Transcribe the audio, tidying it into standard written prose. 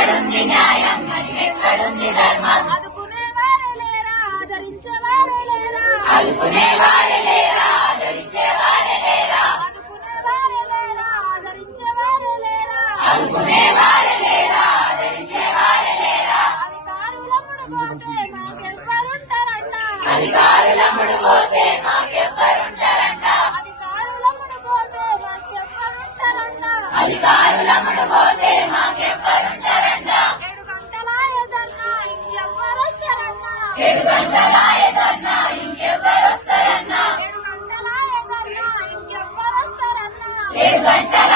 ఎక్కడుంది న్యాయం మరి ఎక్కడుంది ధర్మం ఆదుకునేవారే లేరా ఆదరించేవారే లేరా ఆదుకునేవారే లేరా ఆదరించేవారే లేరా ఆదుకునేవారే లేరా ఆదరించేవారే లేరా ఆదుకునేవారే లేరా ఆదరించేవారే లేరా అధికారుల ముడిపోతే మాకెవ్వరుంటారంట అధికారుల ముడిపోతే మాకెవ్వరుంటారంట అధికారుల ముడిపోతే అధికారుల ముడిపోతే మాకెవ్వరుంటారంట మాకెవ్వరుంటారంట 7 గంటలాయదన్నా ఇంకెవ్వరొస్తారన్న 7 గంటలాయదన్నా ఇంకెవ్వరొస్తారన్న 7 గంటలాయదన్నా ఇంకెవ్వరొస్తారన్న 7 గంటల